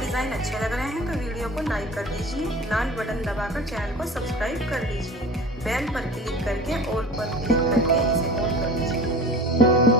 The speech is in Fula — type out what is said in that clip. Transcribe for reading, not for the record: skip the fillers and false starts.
डिज़ाइन अच्छे लग रहे हैं तो वीडियो को लाइक कर दीजिए, लाल बटन दबाकर चैनल को सब्सक्राइब कर लीजिए, बेल पर क्लिक करके ऑल पर क्लिक करके इसे ऑन कर दीजिए।